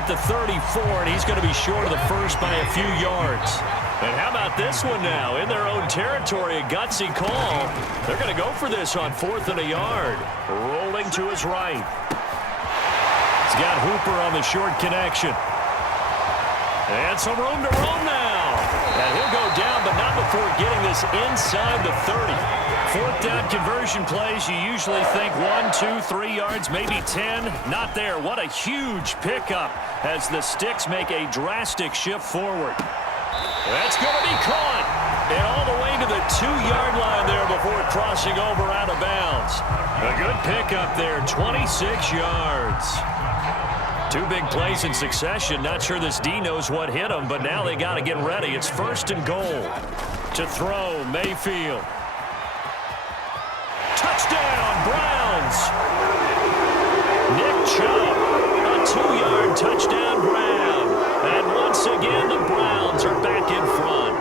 at the 34, and he's going to be short of the first by a few yards. And how about this one now? In their own territory, a gutsy call. They're going to go for this on 4th and a yard. Rolling to his right. He's got Hooper on the short connection. And some room to roam now. And he'll go down, but not before getting this inside the 30. 4th down conversion plays, you usually think 1, 2, 3 yards, maybe 10. Not there. What a huge pickup as the Sticks make a drastic shift forward. That's going to be caught. And all the way to the 2-yard line there before crossing over out of bounds. A good pickup there, 26 yards. 2 big plays in succession. Not sure this D knows what hit him, but now they got to get ready. It's 1st and goal. To throw, Mayfield. Touchdown, Browns. Nick Chubb, a 2-yard touchdown grab. And once again, the Browns are back in front.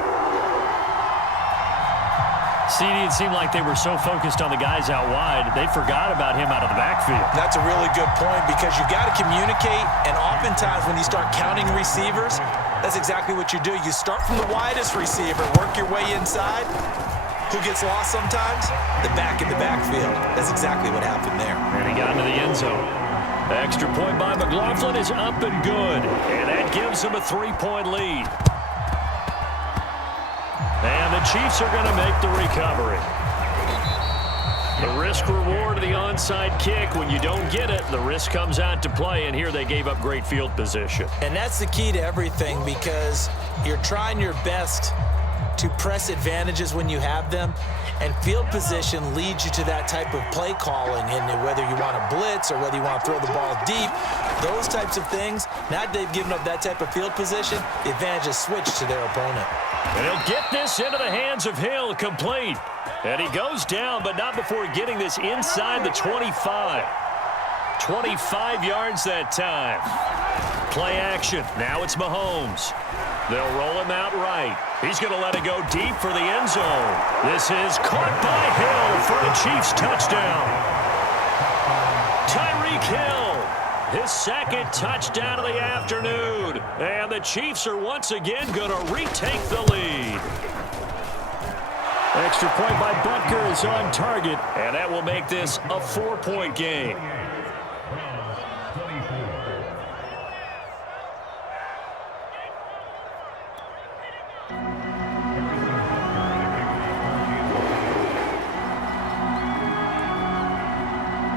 CD, it seemed like they were so focused on the guys out wide, they forgot about him out of the backfield. That's a really good point because you've got to communicate, and oftentimes when you start counting receivers, that's exactly what you do. You start from the widest receiver, work your way inside. Who gets lost sometimes? The back in the backfield. That's exactly what happened there. And he got into the end zone. The extra point by McLaughlin is up and good. And that gives him a 3-point lead. And the Chiefs are going to make the recovery. The risk-reward of the onside kick. When you don't get it, the risk comes out to play. And here they gave up great field position. And that's the key to everything because you're trying your best to press advantages when you have them, and field position leads you to that type of play calling, and whether you want to blitz or whether you want to throw the ball deep, those types of things, now that they've given up that type of field position, the advantage is switched to their opponent. And he'll get this into the hands of Hill, complete. And he goes down, but not before getting this inside the 25. 25 yards that time. Play action. Now it's Mahomes. They'll roll him out right. He's going to let it go deep for the end zone. This is caught by Hill for a Chiefs touchdown. Tyreek Hill, his 2nd touchdown of the afternoon. And the Chiefs are once again going to retake the lead. Extra point by Butker is on target, and that will make this a 4-point game.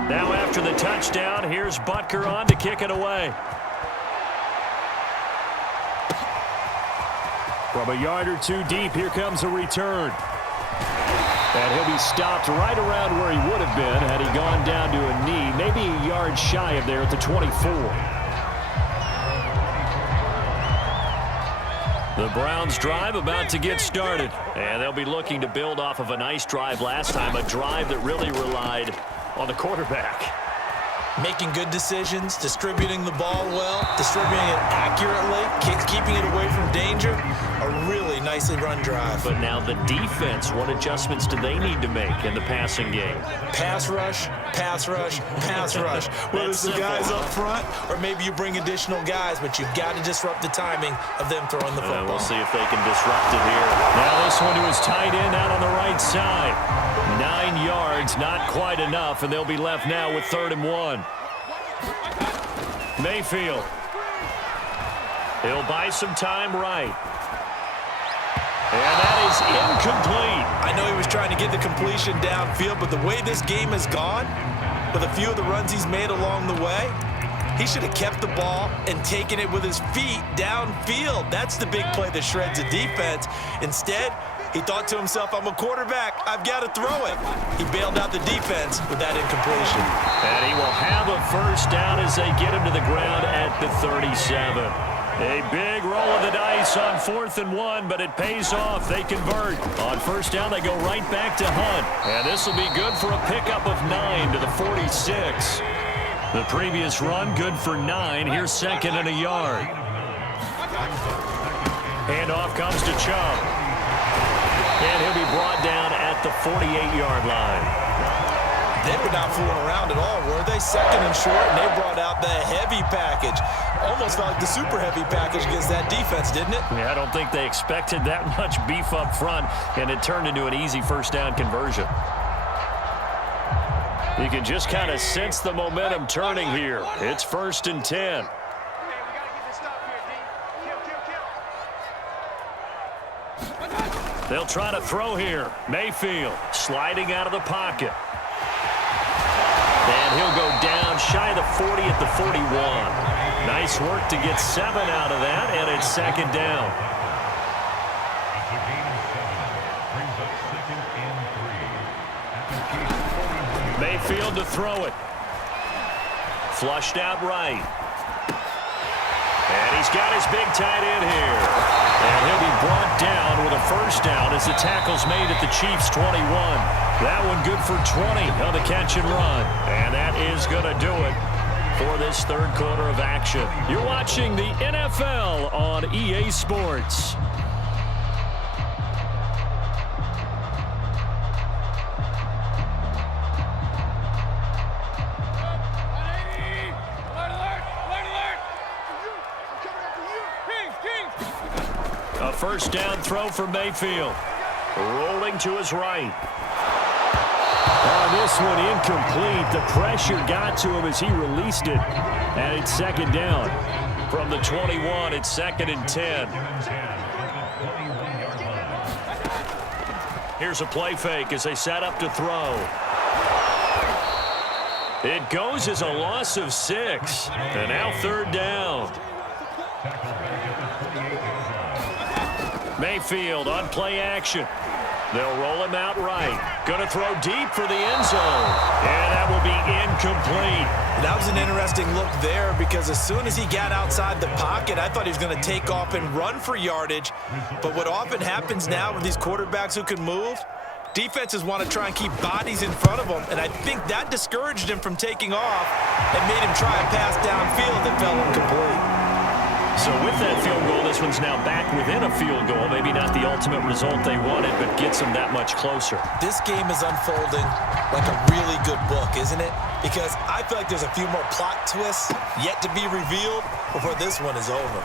Now after the touchdown, here's Butker on to kick it away. From a yard or 2 deep, here comes a return. And he'll be stopped right around where he would have been had he gone down to a knee, maybe a yard shy of there at the 24. The Browns drive about to get started. And they'll be looking to build off of a nice drive last time, a drive that really relied on the quarterback. Making good decisions, distributing the ball well, distributing it accurately, keeping it away from danger. A really nicely run drive. But now the defense, what adjustments do they need to make in the passing game? Pass rush, pass rush, pass rush. Whether it's the guys up front or maybe you bring additional guys, but you've got to disrupt the timing of them throwing the football. We'll see if they can disrupt it here. Now this one to his tight end out on the right side. 9 yards, not quite enough, and they'll be left now with 3rd and 1. Mayfield. He'll buy some time right. And that is incomplete. I know he was trying to get the completion downfield, but the way this game has gone, with a few of the runs he's made along the way, he should have kept the ball and taken it with his feet downfield. That's the big play that shreds the defense. Instead, he thought to himself, I'm a quarterback. I've got to throw it. He bailed out the defense with that incompletion. And he will have a 1st down as they get him to the ground at the 37. A big roll of the dice on 4th and 1, but it pays off. They convert. On 1st down, they go right back to Hunt. And this will be good for a pickup of 9 to the 46. The previous run, good for 9. Here's 2nd and a yard. Handoff comes to Chubb. And he'll be brought down at the 48-yard line. They were not fooling around at all, were they? Second and short, and they brought out the heavy package. Almost felt like the super heavy package against that defense, didn't it? Yeah, I don't think they expected that much beef up front, and it turned into an easy first down conversion. You can just kind of sense the momentum turning here. It's 1st and 10. They'll try to throw here. Mayfield sliding out of the pocket. And he'll go down shy of the 40 at the 41. Nice work to get 7 out of that, and it's 2nd down. Mayfield to throw it. Flushed out right. And he's got his big tight end here. And he'll be brought down with a first down as the tackle's made at the Chiefs' 21. That one good for 20 on the catch and run. And that is going to do it for this third quarter of action. You're watching the NFL on EA Sports. A first down throw for Mayfield. Rolling to his right. This one incomplete. The pressure got to him as he released it. And it's 2nd down. From the 21, it's 2nd and 10. Here's a play fake as they set up to throw. It goes as a loss of 6. And now 3rd down. Mayfield on play action. They'll roll him out right. Going to throw deep for the end zone. And that will be incomplete. That was an interesting look there because as soon as he got outside the pocket, I thought he was going to take off and run for yardage. But what often happens now with these quarterbacks who can move, defenses want to try and keep bodies in front of them. And I think that discouraged him from taking off and made him try a pass downfield that fell incomplete. So with that field goal, this one's now back within a field goal. Maybe not the ultimate result they wanted, but gets them that much closer. This game is unfolding like a really good book, isn't it? Because I feel like there's a few more plot twists yet to be revealed before this one is over.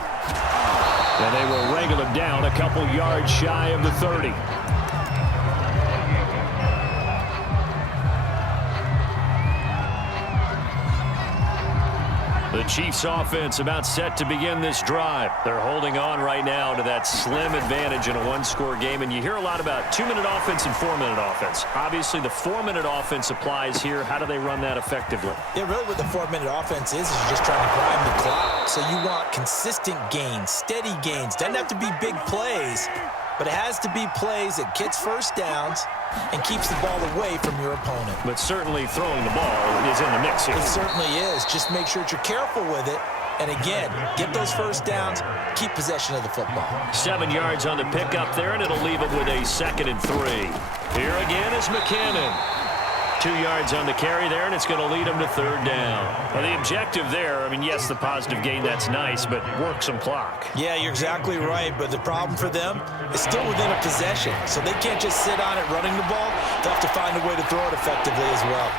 And they will wrangle him down a couple yards shy of the 30. The Chiefs offense about set to begin this drive. They're holding on right now to that slim advantage in a one-score game. And you hear a lot about 2-minute offense and 4-minute offense. Obviously, the 4-minute offense applies here. How do they run that effectively? Yeah, really what the 4-minute offense is you're just trying to grind the clock. So you want consistent gains, steady gains. Doesn't have to be big plays, but it has to be plays that gets first downs and keeps the ball away from your opponent. But certainly throwing the ball is in the mix here. It certainly is. Just make sure that you're careful with it. And again, get those first downs, keep possession of the football. 7 yards on the pickup there, and it'll leave them with a 2nd and 3. Here again is McKinnon. 2 yards on the carry there, and it's going to lead them to 3rd down. Well, the objective there, I mean, yes, the positive gain, that's nice, but work some clock. Yeah, you're exactly right, but the problem for them is still within a possession, so they can't just sit on it running the ball. They'll have to find a way to throw it effectively as well.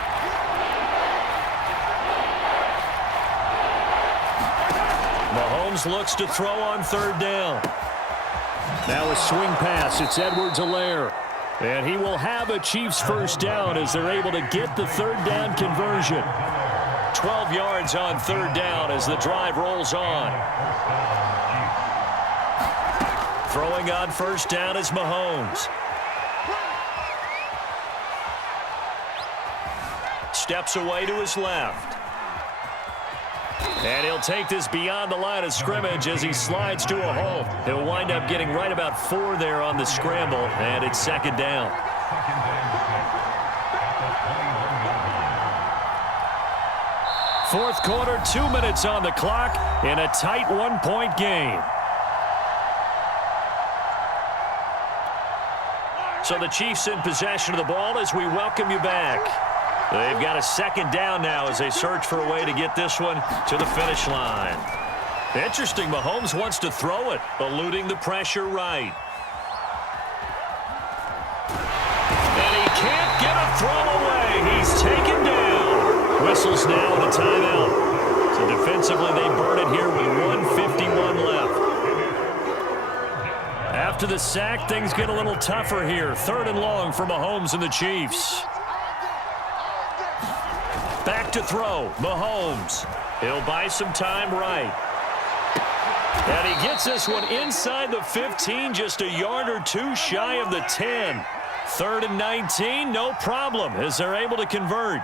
Mahomes looks to throw on 3rd down. Now a swing pass. It's Edwards-Helaire. And he will have a Chiefs first down as they're able to get the 3rd down conversion. 12 yards on 3rd down as the drive rolls on. Throwing on 1st down is Mahomes. Steps away to his left. And he'll take this beyond the line of scrimmage as he slides to a hole. He'll wind up getting right about 4 there on the scramble, and it's 2nd down. Fourth quarter, 2 minutes on the clock in a tight 1-point game. So the Chiefs in possession of the ball as we welcome you back. They've got a 2nd down now as they search for a way to get this one to the finish line. Interesting, Mahomes wants to throw it, eluding the pressure right. And he can't get a throw away. He's taken down. Whistles now and a timeout. So defensively, they burn it here with 1:51 left. After the sack, things get a little tougher here. 3rd and long for Mahomes and the Chiefs. Back to throw. Mahomes. He'll buy some time right. And he gets this one inside the 15, just a yard or two shy of the 10. 3rd and 19, no problem, as they're able to convert.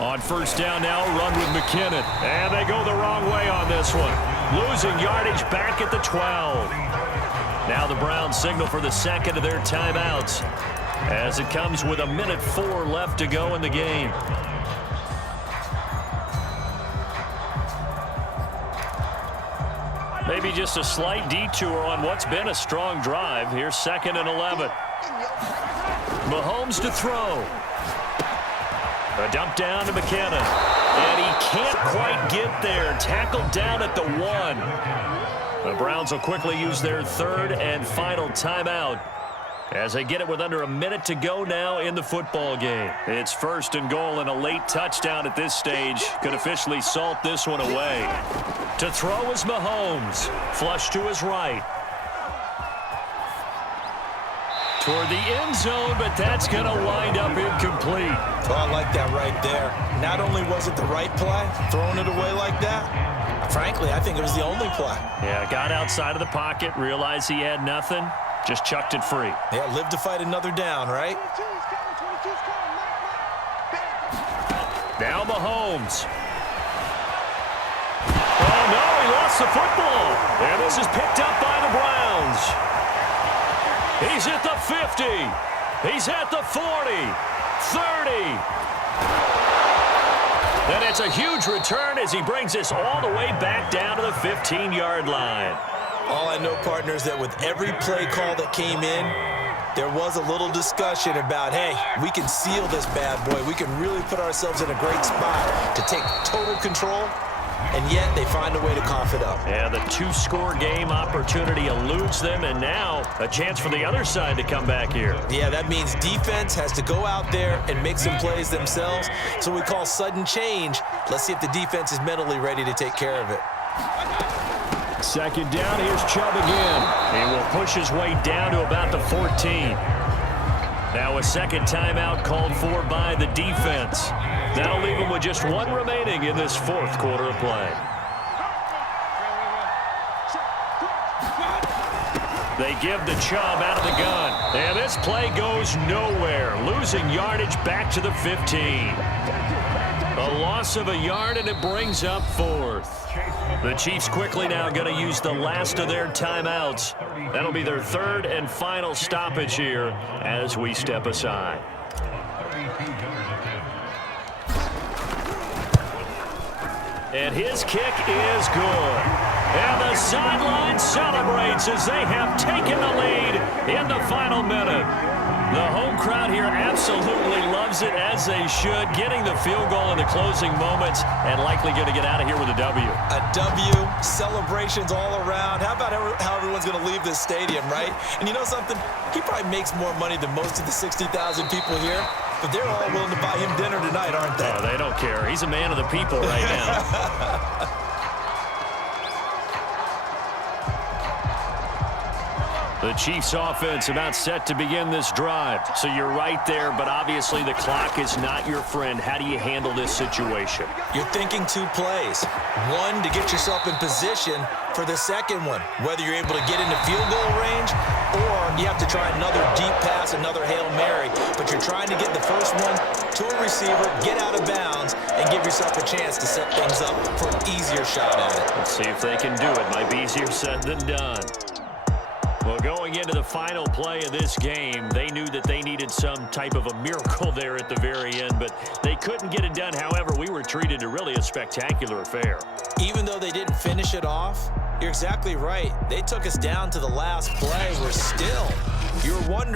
On 1st down now, run with McKinnon. And they go the wrong way on this one. Losing yardage back at the 12. Now the Browns signal for the second of their timeouts as it comes with 1:04 left to go in the game. Maybe just a slight detour on what's been a strong drive. Here's 2nd and 11. Mahomes to throw. A dump down to McKinnon. And he can't quite get there. Tackled down at the 1. The Browns will quickly use their 3rd and final timeout as they get it with under a minute to go now in the football game. It's 1st and goal, and a late touchdown at this stage could officially salt this one away. To throw is Mahomes. Flush to his right. Toward the end zone, but that's going to wind up incomplete. Oh, I like that right there. Not only was it the right play, throwing it away like that, frankly, I think it was the only play. Yeah, got outside of the pocket, realized he had nothing, just chucked it free. Yeah, live to fight another down, right? Now Mahomes. Oh, no, he lost the football. And this is picked up by the Browns. He's at the 50. He's at the 40. 30. And it's a huge return as he brings this all the way back down to the 15-yard line. All I know, partner, is that with every play call that came in, there was a little discussion about, hey, we can seal this bad boy. We can really put ourselves in a great spot to take total control. And yet they find a way to cough it up. Yeah, the 2-score game opportunity eludes them, and now a chance for the other side to come back here. Yeah, that means defense has to go out there and make some plays themselves. So we call sudden change. Let's see if the defense is mentally ready to take care of it. 2nd down, here's Chubb again. He will push his way down to about the 14. Now a 2nd timeout called for by the defense. That'll leave them with just 1 remaining in this 4th quarter of play. They give the Chubb out of the gun. And this play goes nowhere. Losing yardage back to the 15. A loss of a yard, and it brings up 4th. The Chiefs quickly now going to use the last of their timeouts. That'll be their 3rd and final stoppage here as we step aside. And his kick is good. And the sideline celebrates as they have taken the lead in the final minute. The home crowd here absolutely loves it, as they should, getting the field goal in the closing moments and likely going to get out of here with a W. A W, celebrations all around. How about how everyone's going to leave this stadium, right? And you know something? He probably makes more money than most of the 60,000 people here, but they're all willing to buy him dinner tonight, aren't they? Oh, they don't care. He's a man of the people right now. The Chiefs offense about set to begin this drive. So you're right there, but obviously the clock is not your friend. How do you handle this situation? You're thinking 2 plays. 1, to get yourself in position for the second one, whether you're able to get into field goal range or you have to try another deep pass, another Hail Mary. But you're trying to get the first one to a receiver, get out of bounds, and give yourself a chance to set things up for an easier shot at it. Let's see if they can do it. Might be easier said than done. Well, going into the final play of this game, they knew that they needed some type of a miracle there at the very end, but they couldn't get it done. However, we were treated to really a spectacular affair. Even though they didn't finish it off, You're exactly right. They took us down to the last play. We're still, you're wondering.